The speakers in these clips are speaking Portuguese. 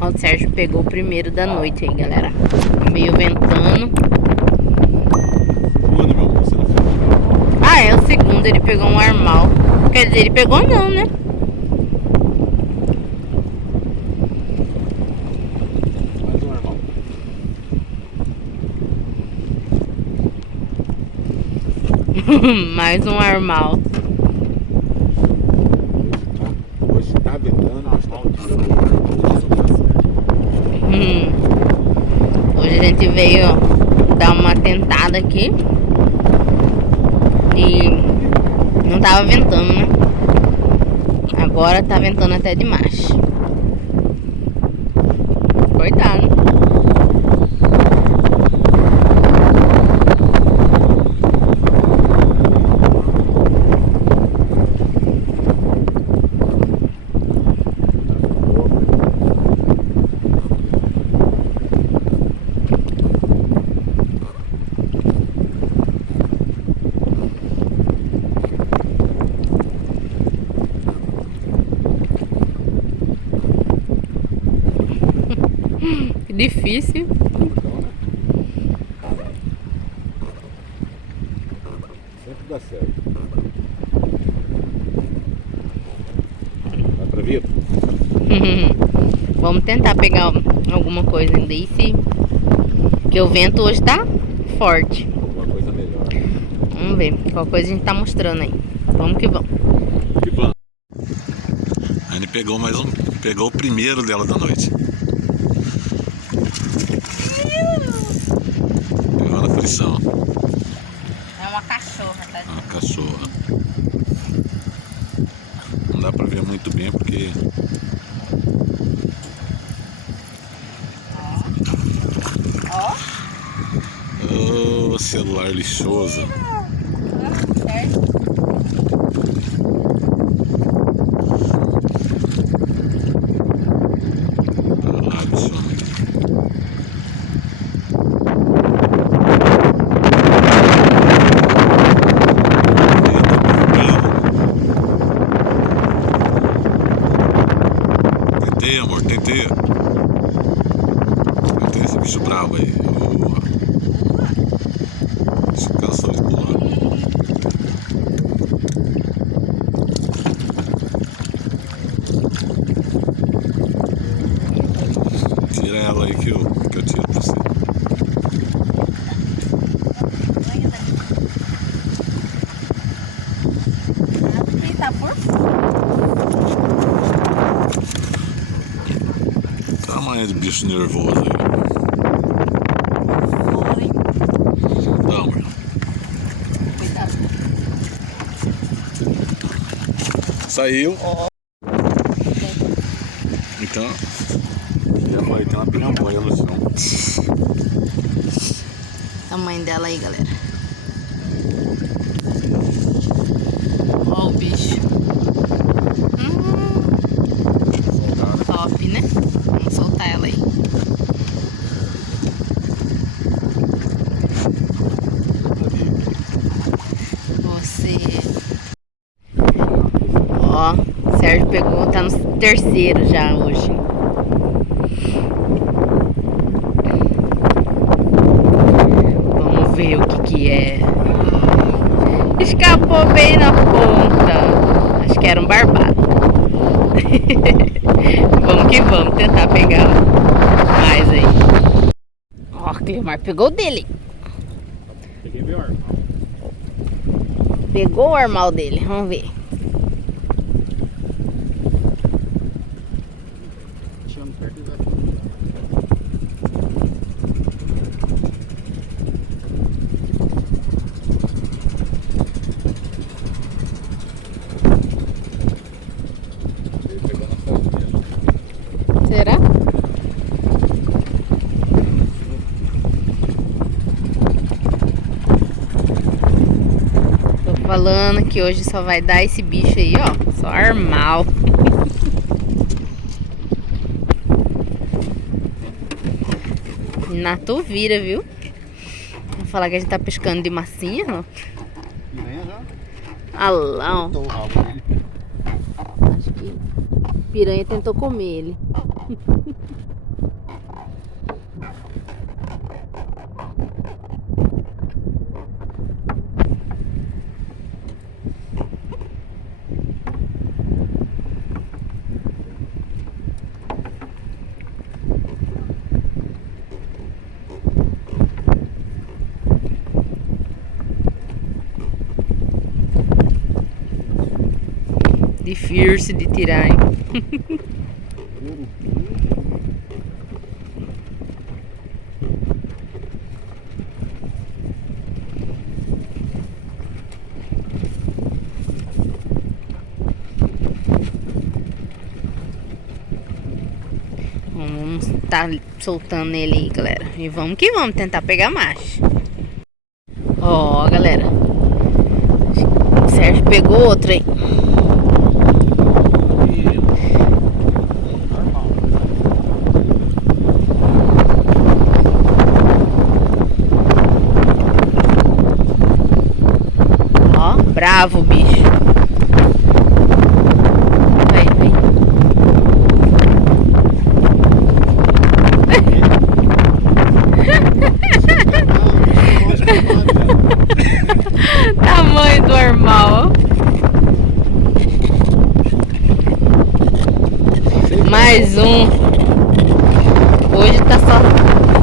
Ó, o Sérgio pegou o primeiro da noite aí, galera. Meio ventando. Ah, é o segundo. Ele pegou um armal. Quer dizer, ele pegou não, né? Mais um armal. Hoje tá ventando, acho que Hoje a gente veio dar uma tentada aqui. E não tava ventando, né? Agora tá ventando até demais. Coitado. Que difícil. sempre dá certo. Vai pra Vento? Vamos tentar pegar alguma coisa ainda aí, que o vento hoje tá forte. Alguma coisa melhor. Vamos ver qual coisa a gente tá mostrando aí. Vamos que vamos. Que bom. A Anne pegou mais um, pegou o primeiro dela da noite. Pegou na frição. É uma cachorra, tá? Uma cachorra. Não dá pra ver muito bem porque... Ó. Oh, celular lixoso. Certo. Ah, lixoso. Tentei, amor, tentei. Tentei esse bicho bravo aí. Bicho cansou de pular. Tira ela aí que eu tiro pra você. Tá por Tamanho de bicho nervoso aí. Dá, amor. Cuidado. Saiu. Então, já foi, tem uma piramboia no chão. Tamanho dela aí, galera. Ó o bicho. Top, né? Vamos soltar ela aí. Você. Ó, o Sérgio pegou, tá no terceiro já hoje. Vamos ver o que é. Escapou bem na ponta. Acho que era um barbado. Vamos que vamos tentar pegar mais aí. Ó, o Cleomar pegou o dele. Peguei meu armal. Pegou o armal dele, vamos ver. Chama perto da... Será? Tô falando que hoje só vai dar esse bicho aí, ó. Só armal. Nato vira, viu? Vou falar que a gente tá pescando de massinha, ó. Piranha já? Ah lá, ó. Tentou o rabo dele. Acho que piranha tentou comer ele. Difícil de tirar, hein? Vamos estar soltando ele aí, galera. E vamos que vamos tentar pegar mais. Ó, galera. O Sérgio pegou outro aí. Ó, bravo o bicho. Vai, vai. Tamanho normal, ó. Mais um. Hoje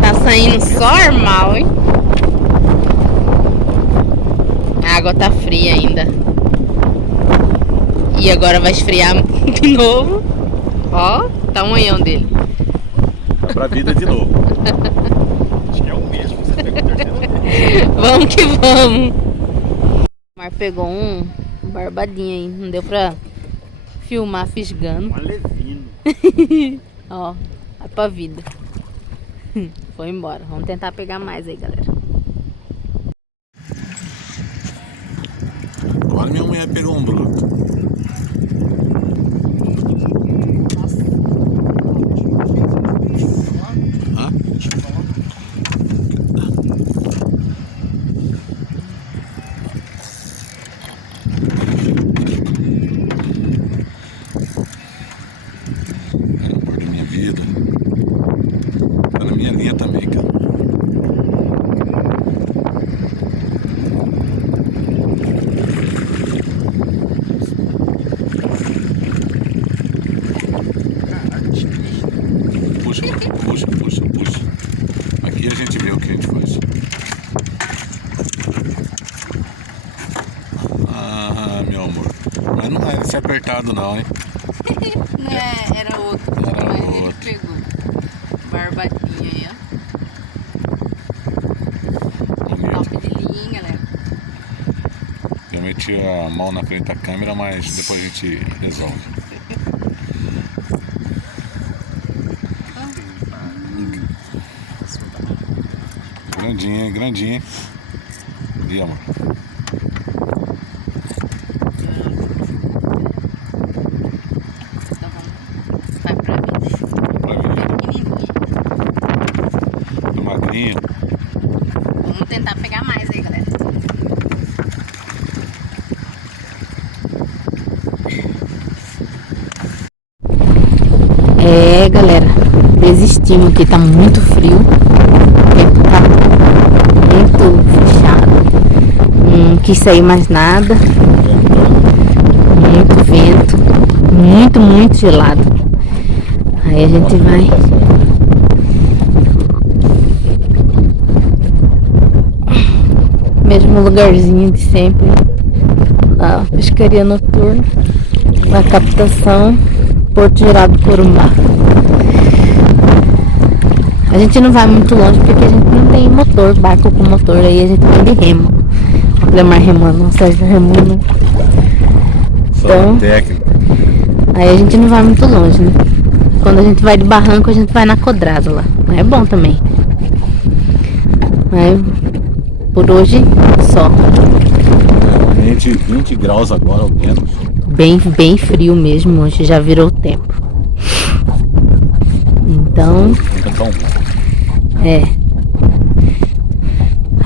tá saindo só normal, hein? A água tá fria ainda. E agora vai esfriar de novo. Ó, o tamanhão dele. Tá pra vida de novo. Acho que é o mesmo. Você pegou o terceiro. Vamos que vamos. O Mar pegou um barbadinho aí. Não deu pra filmar fisgando. Um alevino. Ó, vai pra vida. Foi embora. Vamos tentar pegar mais aí, galera. Agora minha mulher pegou um bruto. Hã? Amor da minha vida. Tá na minha linha também, cara. Puxa. Aqui a gente vê o que a gente faz. Ah, meu amor. Mas não é esse apertado não, hein? Não é, era outro. Era mas outro. ele pegou. Barbadinha aí, ó. Top de linha, galera. Eu meti a mão na frente da câmera, mas depois a gente resolve. Grandinha, hein? Grandinha. Ali, amor. Então vamos. Vai pra vida. Pra vida. Pequenininha. Do magrinho. Vamos tentar pegar mais aí, galera. É, galera, desistimos aqui, tá muito frio. O tempo tá muito fechado. Não quis sair mais nada. Muito vento. Muito gelado. Aí a gente vai. Mesmo lugarzinho de sempre. Na pescaria noturna. Na captação. Porto Gerado Corumbá. A gente não vai muito longe porque a gente não tem motor, barco com motor, aí a gente vai de remo. O Clemar remando, o Sérgio remando. Então, Técnico. aí a gente não vai muito longe, né? Quando a gente vai de barranco, a gente vai na Codrada lá. Mas é bom também. Mas por hoje, só. 20 graus agora, ao menos. Bem frio mesmo, hoje já virou o tempo. Então, Fica tão bom. é.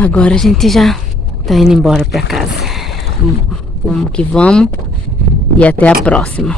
Agora a gente já tá indo embora pra casa. Vamos que vamos. E até a próxima.